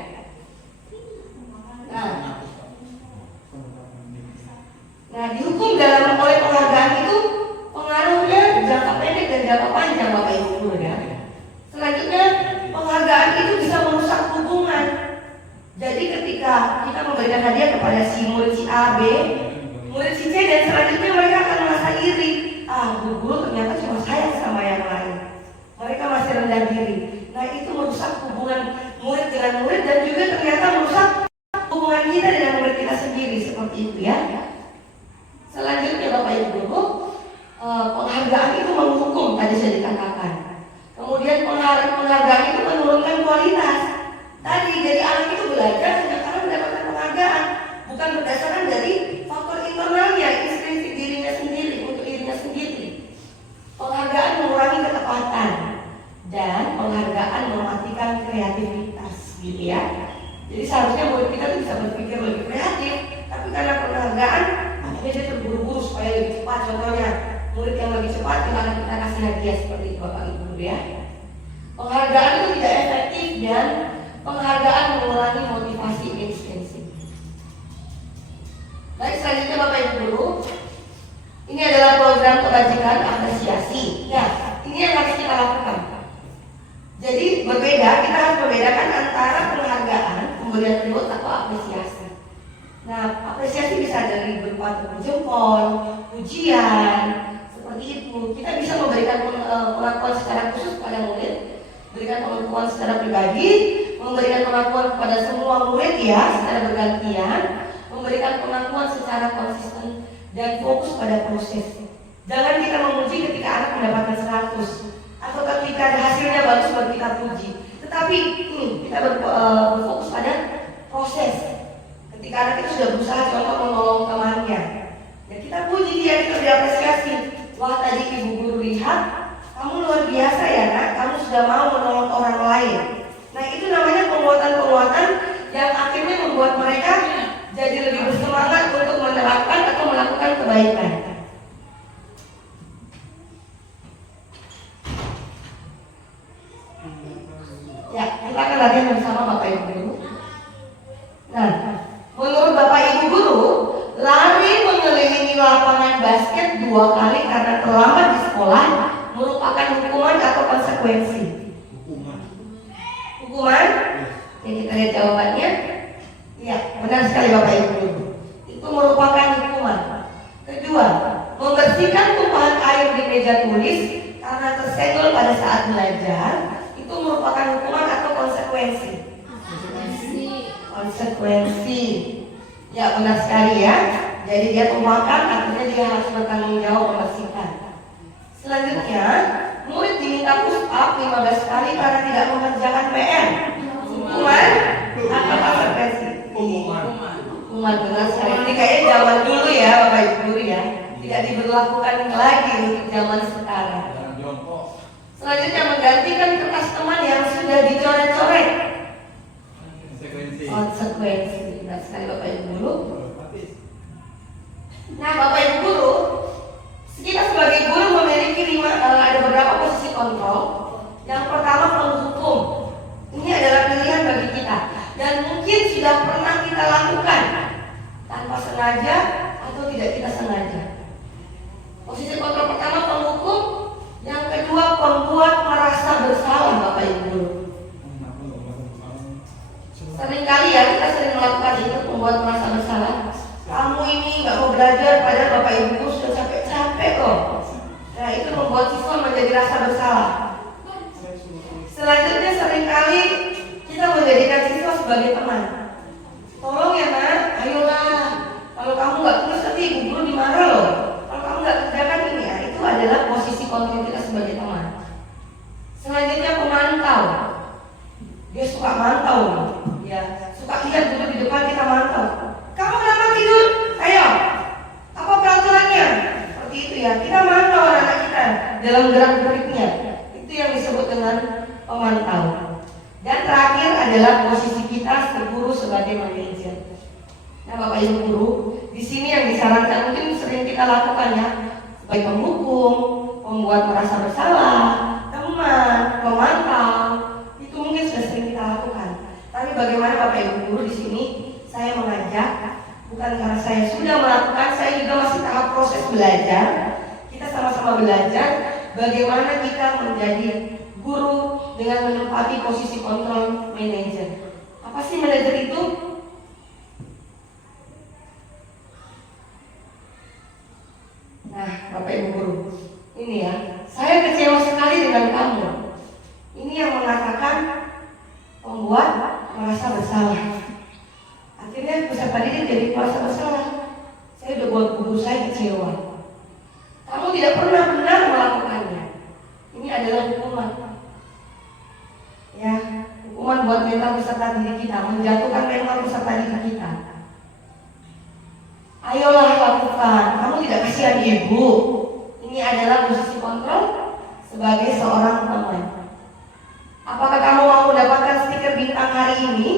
Nah, dihukum dalam oleh penghargaan itu pengaruhnya jangka pendek dan jangka panjang Bapak Ibu Guru ya. Selanjutnya, penghargaan itu bisa merusak hubungan. Jadi ketika kita memberikan hadiah kepada si murid si A, B, murid si C, dan selanjutnya mereka akan merasa iri. Guru ternyata cuma sayang sama yang lain. Mereka masih rendah diri. Nah, itu merusak hubungan murid dengan murid dan juga ternyata merusak hubungan kita dengan murid kita sendiri. Seperti itu ya. Selanjutnya Bapak Ibu Guru, penghargaan itu menghukum, tadi saya dikatakan. Kemudian penghargaan itu menurunkan kualitas. Tadi jadi anak itu belajar hanya karena mendapatkan penghargaan, bukan berdasarkan dari faktor internalnya, intrinsik dirinya sendiri, untuk dirinya sendiri. Penghargaan mengurangi ketepatan dan penghargaan mematikan kreativitas, gitu ya. Jadi seharusnya murid kita bisa berpikir lebih kreatif, tapi karena penghargaan dia terburu-buru supaya lebih cepat. Contohnya murid yang lebih cepat kita kasih hadiah seperti itu Bapak Ibu ya. Penghargaan itu tidak efektif dan penghargaan mengurangi motivasi intrinsik. Baik, selanjutnya Bapak Ibu Guru, ini adalah program kebajikan apresiasi. Nah, ini yang harus kita lakukan. Jadi berbeda, kita harus membedakan antara penghargaan, pemberian reward atau apresiasi. Nah, apresiasi bisa dari berupa tepuk jempol, pujian, seperti itu. Kita bisa memberikan pengakuan secara khusus pada murid, berikan pengakuan secara pribadi, memberikan pengakuan kepada semua murid ya secara bergantian, memberikan pengakuan secara konsisten dan fokus pada proses. Jangan kita memuji ketika anak mendapatkan 100 atau ketika hasilnya bagus baru kita puji. Tetapi ini kita berfokus pada proses. Ketika anak itu sudah berusaha contoh menolong temannya, ya kita puji dia, kita diapresiasi. Wah, tadi ibu guru lihat kamu luar biasa ya nak, kamu sudah mau menolong orang lain. Nah itu namanya penguatan-penguatan yang akhirnya membuat mereka jadi lebih bersemangat untuk menerapkan atau melakukan kebaikan. Ya, kita akan latihan bersama Bapak Ibu Guru. Nah, menurut Bapak Ibu Guru, lari mengelilingi lapangan basket 2 kali karena terlambat di sekolah merupakan hukuman atau konsekuensi? Hukuman? Ya, kita lihat jawabannya. Ya, benar sekali Bapak Ibu Guru. Itu merupakan hukuman. Kedua, membersihkan tumpahan air di meja tulis karena tersenggol pada saat belajar, itu merupakan hukuman atau konsekuensi? Konsekuensi. Ya, benar sekali ya. Jadi dia pemakan, artinya dia harus bertanggung jawab membersihkan. Selanjutnya, murid diminta push up 15 kali karena tidak mengerjakan PR. Hukuman atau konsekuensi? Hukuman, benar sekali. Ini kayaknya zaman dulu ya Bapak Ibu Guru ya. Tidak diberlakukan lagi untuk zaman sekarang. Selanjutnya, menggantikan kertas teman yang sudah dicoret-coret. Konsekuensi. Benar sekali Bapak Ibu Guru. Nah Bapak Ibu Guru, kita sebagai guru memiliki ada beberapa posisi kontrol. Yang pertama, penghukum. Ini adalah pilihan bagi kita dan mungkin sudah pernah kita lakukan tanpa sengaja atau tidak kita sengaja. Posisi kontrol pertama, penghukum. Yang kedua, pembuat merasa bersalah Bapak Ibu Guru. Seringkali ya kita sering melakukan itu, membuat merasa bersalah. Kamu ini nggak mau belajar, padahal Bapak Ibu Guru sudah capek-capek kok. Nah itu membuat siswa menjadi rasa bersalah. Selanjutnya, seringkali kita menjadikan siswa sebagai teman. Tolong ya nak, ayolah. Kalau kamu nggak tulis nanti ibu guru dimarah loh. Kalau kamu nggak kerjakan ini, ya itu adalah posisi kontrol kita sebagai teman. Selanjutnya, pemantau. Dia suka mantau, ya suka lihat duduk di depan kita mantau. Kamu kenapa tidur? Ayo, apa peraturannya? Seperti itu ya. Kita mantau anak kita dalam gerak-geriknya. Itu yang disebut dengan pemantau. Dan terakhir adalah posisi kita guru sebagai manajer. Nah, Bapak Ibu Guru, di sini yang disarankan mungkin sering kita lakukan ya, sebagai penghukum, membuat merasa bersalah, teman, pemantau, itu mungkin sudah sering kita lakukan. Tapi bagaimana Bapak Ibu Guru di sini? Saya mengajak, bukan karena saya sudah melakukan, saya juga masih tahap proses belajar. Kita sama-sama belajar bagaimana kita menjadi guru dengan menempati posisi kontrol manajer. Apa sih manajer itu? Nah, Bapak Ibu Guru, ini ya, saya kecewa sekali dengan kamu. Ini yang mengatakan membuat merasa bersalah. Akhirnya peserta didik jadi merasa bersalah. Saya udah buat guru saya kecewa. Kamu tidak pernah benar melakukannya. Ini adalah hukuman. Ya, hukuman buat mental peserta didik kita, menjatuhkan mental peserta didik kita. Ayolah lakukan. Kamu tidak kasihan ibu. Ini adalah posisi kontrol sebagai seorang teman. Apakah kamu mau mendapatkan stiker bintang hari ini?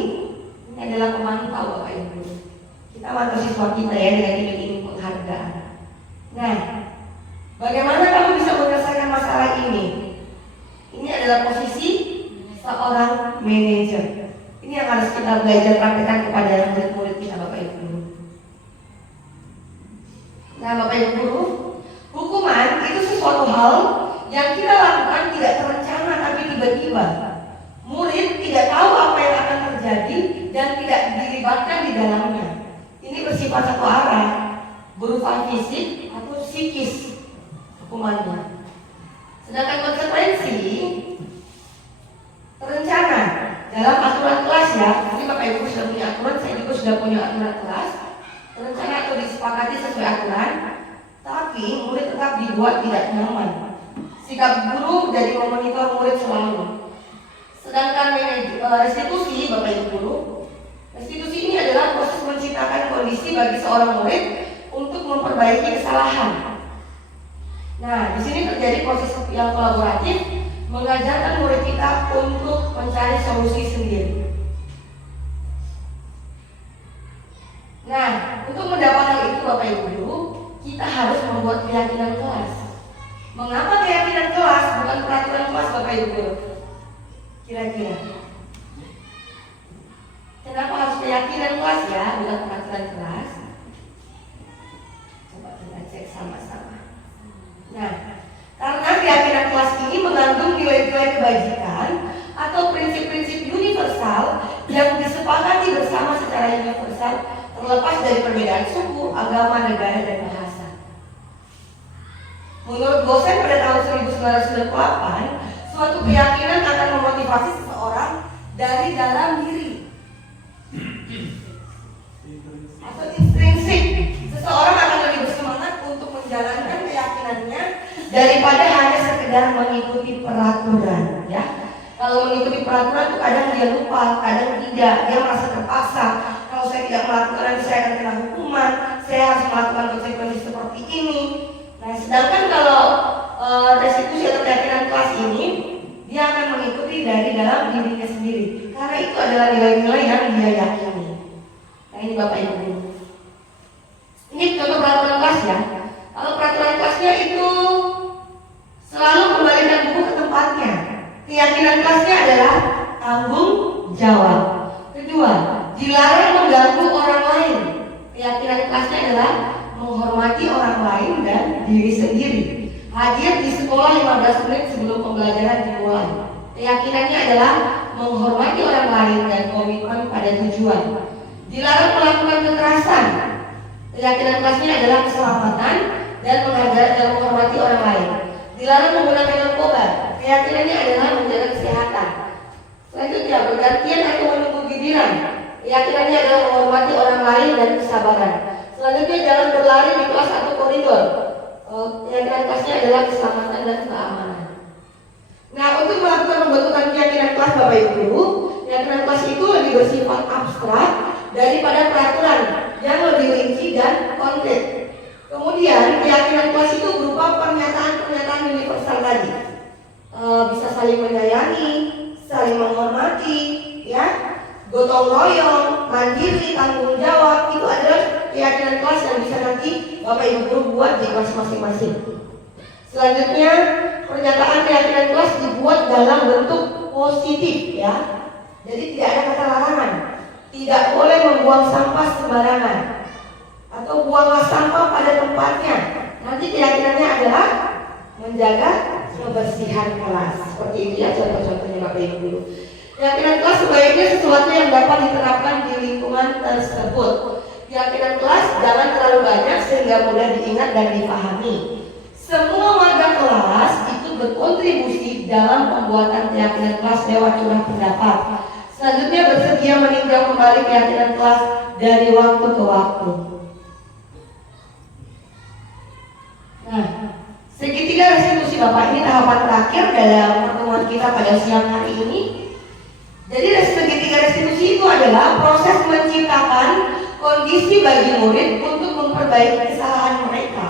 Ini adalah pemantau Bapak Ibu. Kita mantau siswa kita ya dengan iming-iming penghargaan. Nah, bagaimana kamu bisa menyelesaikan masalah ini? Ini adalah posisi seorang manajer. Ini yang harus kita belajar praktekkan kepada murid-murid kita Bapak Ibu. Nah Bapak Ibu Guru, hukuman itu sesuatu hal yang kita lakukan tidak terencana tapi tiba-tiba. Murid tidak tahu apa yang akan terjadi dan tidak dilibatkan di dalamnya. Ini bersifat satu arah, berupa fisik atau psikis hukumannya. Sedangkan konsekuensi terencana dalam aturan kelas ya. Ini Bapak Ibu sudah punya aturan, saya juga sudah punya aturan kelas. Rencana atau disepakati sesuai aturan, tapi murid tetap dibuat tidak nyaman. Sikap guru jadi memonitor murid selalu. Sedangkan restitusi, Bapak Ibu guru, restitusi ini adalah proses menciptakan kondisi bagi seorang murid untuk memperbaiki kesalahan. Nah, di sini terjadi proses yang kolaboratif, mengajarkan murid kita untuk mencari solusi sendiri. Nah, untuk mendapat hal itu Bapak Ibu guru, kita harus membuat keyakinan kelas. Mengapa keyakinan kelas bukan peraturan kelas Bapak Ibu guru? Kira-kira kenapa harus keyakinan kelas ya, bukan peraturan kelas? Coba kita cek sama-sama. Nah, karena keyakinan kelas ini mengandung nilai-nilai kebajikan atau prinsip-prinsip universal yang disepakati bersama secara universal, terlepas dari perbedaan suku, agama, negara, dan bahasa. Menurut dosen pada tahun 1998, suatu keyakinan akan memotivasi seseorang dari dalam diri atau intrinsik. Seseorang akan lebih bersemangat untuk menjalankan keyakinannya daripada hanya sekedar mengikuti peraturan, ya. Kalau mengikuti peraturan itu kadang dia lupa, kadang tidak, dia merasa terpaksa. Kalau saya tidak melakukan nanti saya akan kena hukuman, saya harus melakukan konsekuensi seperti ini. Nah, sedangkan kalau restitusi atau keyakinan kelas ini, dia akan mengikuti dari dalam dirinya sendiri, karena itu adalah nilai-nilai yang dia yakini. Nah, ini Bapak Ibu. Ini contoh peraturan kelas ya. Kalau peraturan kelasnya itu selalu kembalikan buku ke tempatnya. Keyakinan kelasnya adalah tanggung jawab. Kedua, dilarang mengganggu orang lain. Keyakinan kelasnya adalah menghormati orang lain dan diri sendiri. Hadir di sekolah 15 menit sebelum pembelajaran dimulai. Keyakinannya adalah menghormati orang lain dan komitmen pada tujuan. Dilarang melakukan kekerasan. Keyakinan kelasnya adalah keselamatan dan menghargai dan menghormati orang lain. Dilarang menggunakan narkoba. Keyakinannya adalah menjaga kesehatan. Selanjutnya, bergantian atau menunggu giliran. Keyakinannya adalah menghormati orang lain dan kesabaran. Selanjutnya, jangan berlari di kelas atau koridor. Keyakinan kelasnya adalah keselamatan dan keamanan. Nah, untuk melakukan pembentukan keyakinan kelas Bapak Ibu, keyakinan kelas itu lebih bersifat abstrak daripada peraturan yang lebih rinci dan konkret. Kemudian keyakinan kelas itu berupa pernyataan-pernyataan universal tadi. Bisa saling menyayangi, saling menghormati, ya, gotong royong, mandiri, tanggung jawab. Itu adalah keyakinan kelas yang bisa nanti Bapak Ibu guru buat di kelas masing-masing. Selanjutnya, pernyataan keyakinan kelas dibuat dalam bentuk positif, ya. Jadi tidak ada kata larangan. Tidak boleh membuang sampah sembarangan atau buanglah sampah pada tempatnya. Nanti keyakinannya adalah menjaga kebersihan kelas. Seperti itu ya contoh-contohnya Bapak Ibu guru. Keyakinan kelas sebaiknya sesuatu yang dapat diterapkan di lingkungan tersebut. Keyakinan kelas jangan terlalu banyak sehingga mudah diingat dan dipahami. Semua warga kelas itu berkontribusi dalam pembuatan keyakinan kelas lewat curah pendapat. Selanjutnya, bersedia meninjau kembali keyakinan kelas dari waktu ke waktu. Nah, segitiga restitusi Bapak, ini tahapan terakhir dalam pertemuan kita pada siang hari ini. Jadi segitiga restitusi itu adalah proses menciptakan kondisi bagi murid untuk memperbaiki kesalahan mereka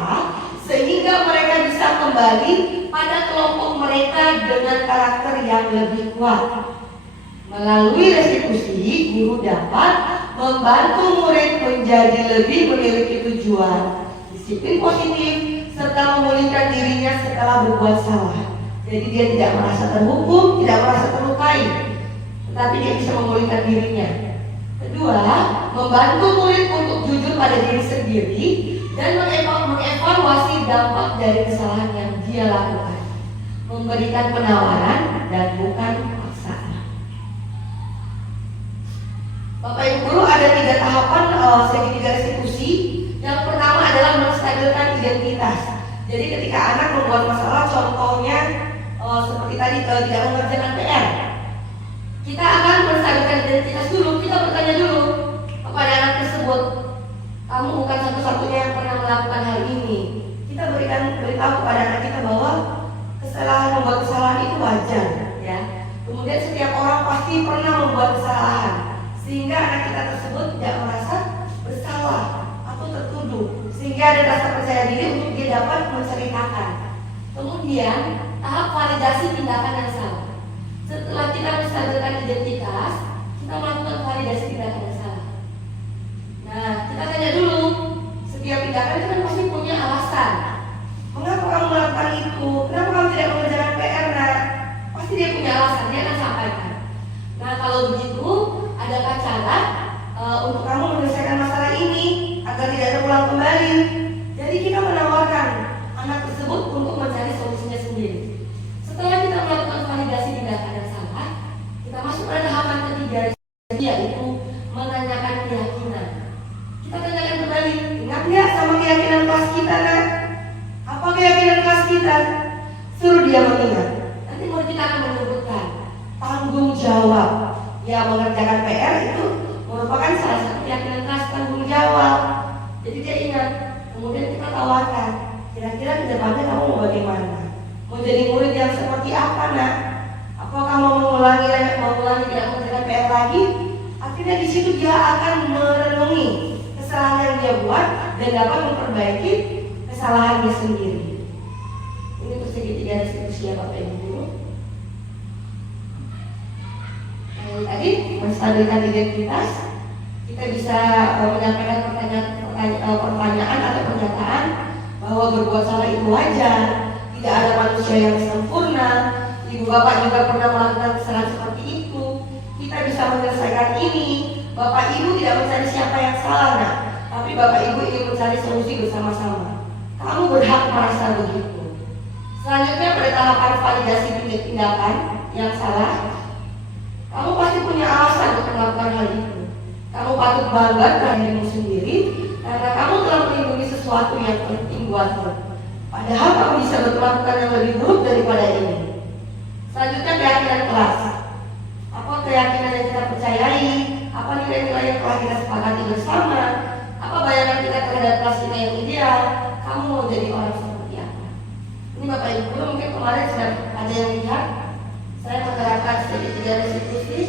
sehingga mereka bisa kembali pada kelompok mereka dengan karakter yang lebih kuat. Melalui restitusi, guru dapat membantu murid menjadi lebih memiliki tujuan, disiplin positif, serta memulihkan dirinya setelah berbuat salah. Jadi dia tidak merasa terhukum, tidak merasa terlukai, tetapi dia bisa memulihkan dirinya. Kedua, membantu murid untuk jujur pada diri sendiri dan mengevaluasi dampak dari kesalahan yang dia lakukan. Memberikan penawaran dan bukan paksaan. Bapak Ibu guru, ada 3 tahapan segitiga restitusi. Yang pertama adalah menstabilkan identitas. Jadi ketika anak membuat masalah, contohnya seperti tadi tidak mengerjakan PR, Kita akan menstabilkan identitas dulu. Kita bertanya dulu kepada anak tersebut, kamu bukan satu-satunya yang pernah melakukan hal ini. Kita beritahu kepada anak kita bahwa membuat kesalahan itu wajar, ya. Kemudian setiap orang pasti pernah membuat kesalahan, sehingga anak kita tersebut tidak merasa bersalah atau tertuduh, sehingga ada rasa percaya diri untuk dia dapat menceritakan. Kemudian tahap validasi tindakan yang salah. Setelah kita menstabilkan identitas, kita melakukan validasi tindakan yang salah. Nah, kita tanya dulu, setiap tindakan itu kan pasti punya alasan. Mengapa kamu melakukan itu? Kenapa kamu tidak mengerjakan PR, nak? Pasti dia punya alasan, dia akan sampaikan. Nah, kalau begitu, adakah cara untuk kamu menyelesaikan masalah ini agar tidak terulang kembali? Jadi kita menawarkan anak tersebut untuk mencari solusinya sendiri. Setelah kita melakukan validasi tindakan yang salah, kita masuk pada tahapan ketiga, yaitu menanyakan keyakinan. Kita tanyakan kembali, ingat nggak sama keyakinan kelas kita, nak? Apa keyakinan kelas kita? Suruh dia mengingat. Nanti murid kita akan menyebutkan tanggung jawab. Ya, mengerjakan PR itu merupakan salah satu keyakinan kelas, tanggung jawab. Jadi dia ingat. Kemudian kita tawarkan, kira-kira ke depannya kamu mau bagaimana? Mau jadi murid yang seperti apa, nak? Apakah mau mengulangi tidak mengerjakan PR lagi? Akhirnya di situ dia akan merenungi kesalahan yang dia buat dan dapat memperbaiki kesalahannya sendiri. Ini untuk segitiga restitusi ya Bapak Ibu Guru. Tadi menstabilkan identitas, kita bisa menyampaikan pertanyaan atau pernyataan bahwa berbuat salah itu wajar, tidak ada manusia yang sempurna. Ibu bapak juga pernah melakukan kesalahan seperti itu. Kita bisa menyelesaikan ini. Bapak ibu tidak mencari siapa yang salah, nah, tapi bapak ibu ingin mencari solusi bersama-sama. Kamu berhak merasa begitu. Selanjutnya pada tahapan validasi tindakan yang salah, kamu pasti punya alasan untuk melakukan hal itu. Kamu patut bangga dengan dirimu sendiri karena kamu telah melindungi sesuatu yang penting buatmu. Padahal kamu bisa melakukan yang lebih buruk daripada ini. Selanjutnya keyakinan kelas. Apa keyakinan yang kita percayai? Apa nilai-nilai yang telah kita sepakati bersama? Apa bayangan kita terhadap kelas kita yang ideal? Kamu mau jadi orang seperti apa? Ini Bapak Ibu Guru mungkin kemarin sudah ada yang lihat. Saya menerapkan segitiga restitusi.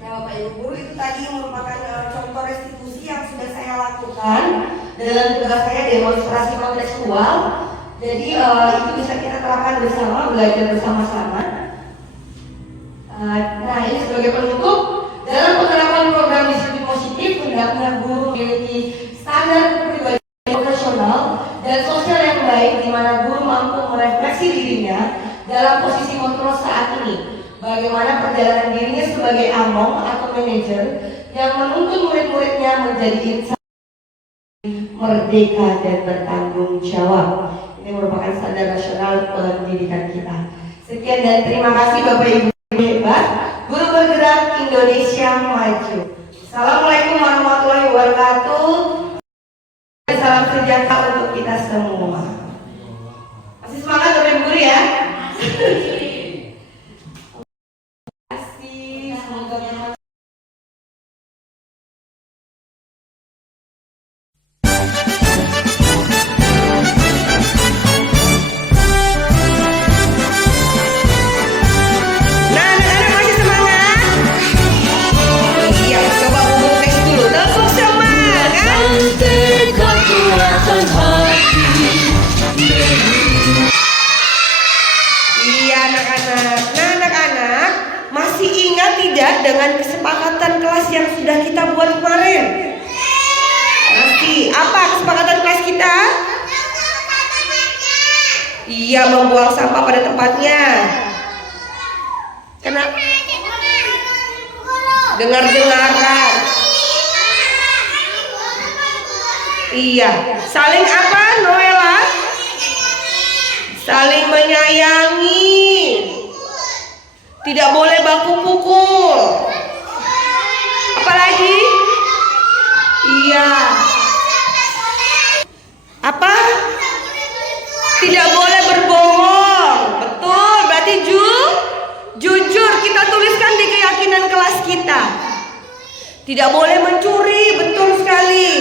Nah, Bapak Ibu Guru dalam tugas saya demonstrasi kontekstual. Jadi itu bisa kita terapkan bersama, belajar bersama-sama. Nah ini sebagai penutup, dalam penerapan program disiplin positif, hendaknya guru memiliki standar kepribadian profesional dan sosial yang baik, di mana guru mampu merefleksi dirinya dalam posisi kontrol saat ini. Bagaimana perjalanan dirinya sebagai among atau manajer yang menuntun murid-muridnya menjadi insan merdeka dan bertanggung jawab. Ini merupakan standar nasional pendidikan kita. Sekian dan terima kasih Bapak Ibu hebat, guru bergerak Indonesia Maju. Assalamualaikum warahmatullahi wabarakatuh. Salam sejahtera untuk kita semua. Masih semangat Bapak Ibu guru ya? Dengan kesepakatan kelas yang sudah kita buat kemarin. Pasti apa kesepakatan kelas kita? Iya, membuang sampah pada tempatnya. Kenapa? Dengar-dengaran. Iya, saling apa Noela? Saling menyayangi. Tidak boleh baku pukul. Apalagi? Iya. Apa? Tidak boleh berbohong. Betul, berarti jujur. Kita tuliskan di keyakinan kelas kita. Tidak boleh mencuri, betul sekali.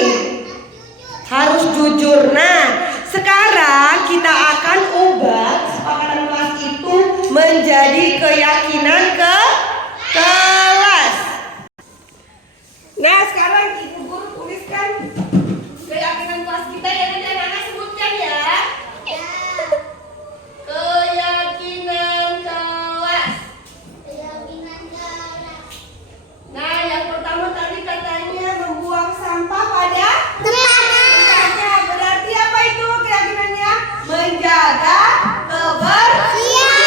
Harus jujur. Nah, sekarang kita akan ubah kesepakatan kelas itu menjadi keyakinan kelas. Nah, sekarang Ibu Guru tuliskan keyakinan kelas kita ya, nanti anak-anak sebutkan ya. Keyakinan kelas. Nah, yang pertama tadi katanya membuang sampah pada tempatnya. Berarti apa itu keyakinannya? Menjaga kebersihan.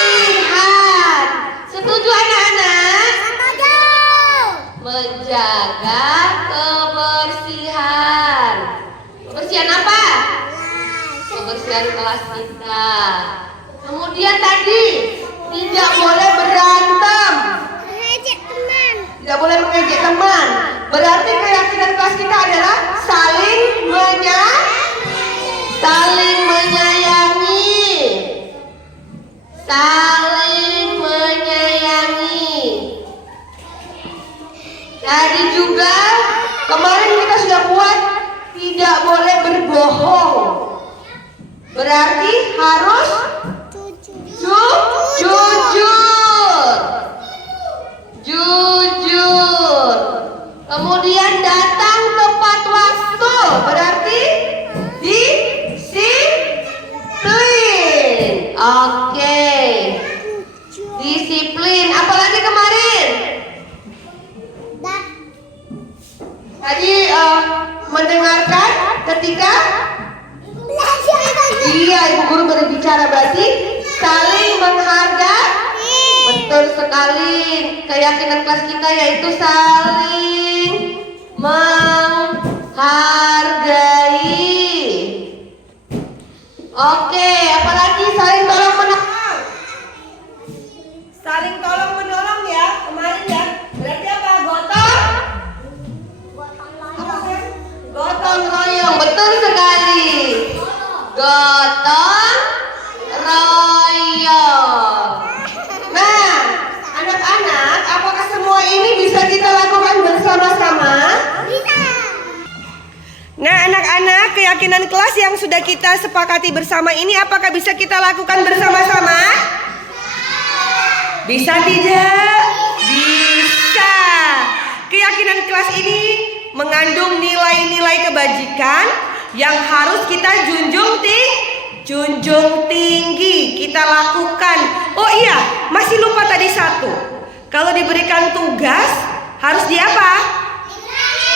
Setuju anak-anak? Menjaga kebersihan. Kebersihan apa? Kebersihan kelas kita. Kemudian tadi tidak boleh berantem. Tidak boleh mengejek teman. Berarti keyakinan kelas kita adalah saling menyayangi. Saling menyayangi. Tadi juga kemarin kita sudah buat tidak boleh berbohong. Berarti harus jujur. Kemudian datang tepat waktu. Berarti disiplin. Oke. Disiplin. Apalagi kemarin? Tadi mendengarkan ketika iya, Ibu Guru berbicara, berarti saling menghargai. Betul sekali. Keyakinan kelas kita yaitu saling menghargai. Oke, apalagi saling tolong menolong. Saling tolong menolong ya, kemarin ya. Berarti apa? Gotong royong. Betul sekali. Gotong royong. Nah, anak-anak, apakah semua ini bisa kita lakukan bersama-sama? Bisa. Nah, anak-anak, keyakinan kelas yang sudah kita sepakati bersama ini apakah bisa kita lakukan bersama-sama? Bisa tidak? Bisa. Keyakinan kelas ini mengandung nilai-nilai kebajikan yang harus kita junjung tinggi, kita lakukan. Oh iya, masih lupa tadi satu. Kalau diberikan tugas harus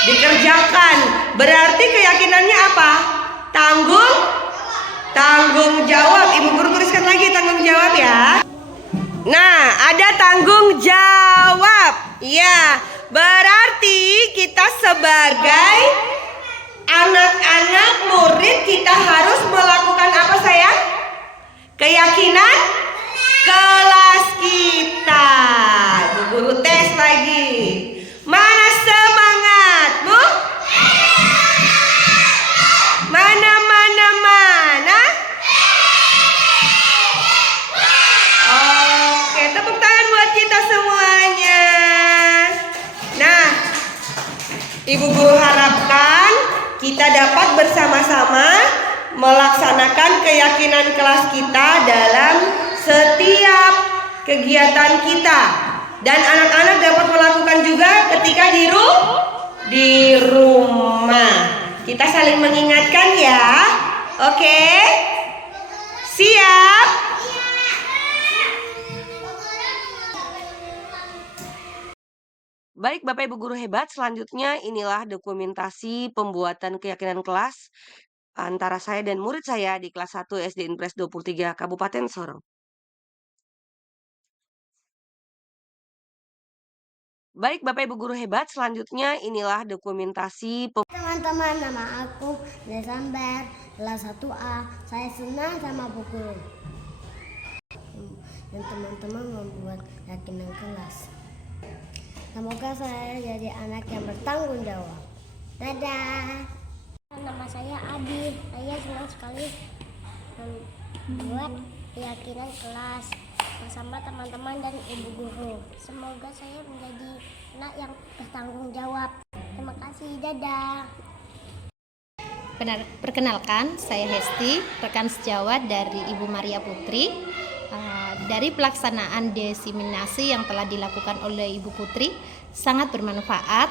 dikerjakan. Berarti keyakinannya apa? Tanggung jawab. Ibu guru tuliskan lagi tanggung jawab ya. Nah, ada tanggung jawab. Ya, berarti kita sebagai anak-anak murid kita harus melakukan apa sayang? Keyakinan kelas kita. Bu guru tes lagi. Mana semangatmu? Mana? Oke, tepuk tangan buat kita semuanya. Nah, Ibu guru harapkan kita dapat bersama-sama melaksanakan keyakinan kelas kita dalam setiap kegiatan kita. Dan anak-anak dapat melakukan juga ketika di rumah. Kita saling mengingatkan ya. Oke? Siap? Baik Bapak Ibu guru hebat, selanjutnya inilah dokumentasi pembuatan keyakinan kelas antara saya dan murid saya di kelas 1 SD Impres 23 Kabupaten Sorong. Baik Bapak Ibu guru hebat, selanjutnya inilah dokumentasi Teman-teman, nama aku Desember, kelas 1A. Saya senang sama Bu Guru. Dan teman-teman membuat keyakinan kelas. Semoga saya jadi anak yang bertanggung jawab. Dadah. Nama saya Adi. Saya senang sekali membuat keyakinan kelas bersama teman-teman dan ibu guru. Semoga saya menjadi anak yang bertanggung jawab. Terima kasih. Dadah. Perkenalkan, saya Hesti, rekan sejawat dari Ibu Maria Putri. Dari pelaksanaan diseminasi yang telah dilakukan oleh Ibu Putri sangat bermanfaat.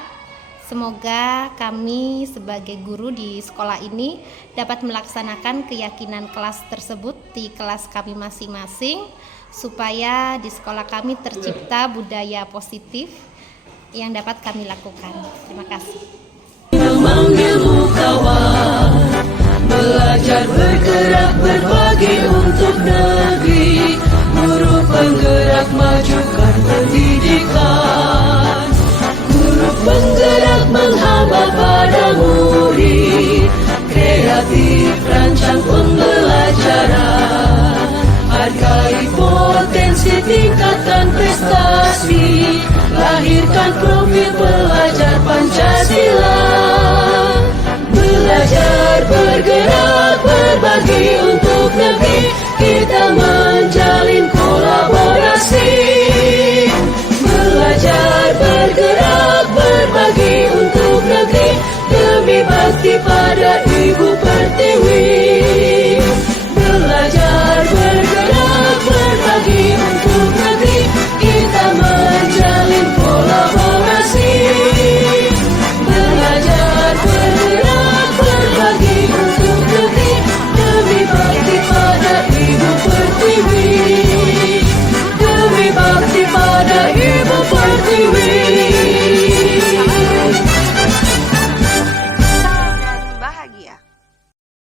Semoga kami sebagai guru di sekolah ini dapat melaksanakan keyakinan kelas tersebut di kelas kami masing-masing, supaya di sekolah kami tercipta budaya positif yang dapat kami lakukan. Terima kasih. Memanggilmu kawan, belajar bergerak berbagi untuk negeri, guru penggerak majukan pendidikan, guru penggerak menghamba pada murid, kreatif rancang pembelajaran, hargai potensi tingkatkan prestasi, lahirkan profil pelajar Pancasila.